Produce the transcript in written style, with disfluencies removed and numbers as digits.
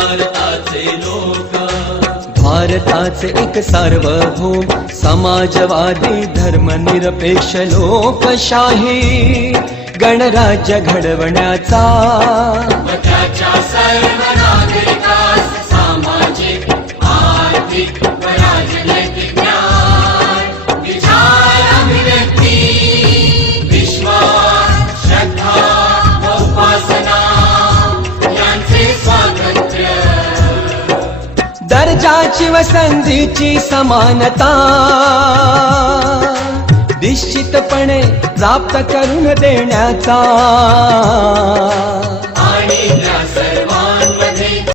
भारताचे लोक, भारताचे एक सार्वभौम समाजवादी धर्मनिरपेक्ष लोकशाही गणराज्य घडवण्याचा व त्याच्या सर्व नागरिकास सामाजिक आर्थिक व राजनैतिक न्याय, विचार अभिव्यक्ती, विश्वास, श्रद्धा व उपासना यांचे स्वातंत्र्य, दर्जाची व संधीची समानता निश्चितपणे प्राप्त करून देण्याचा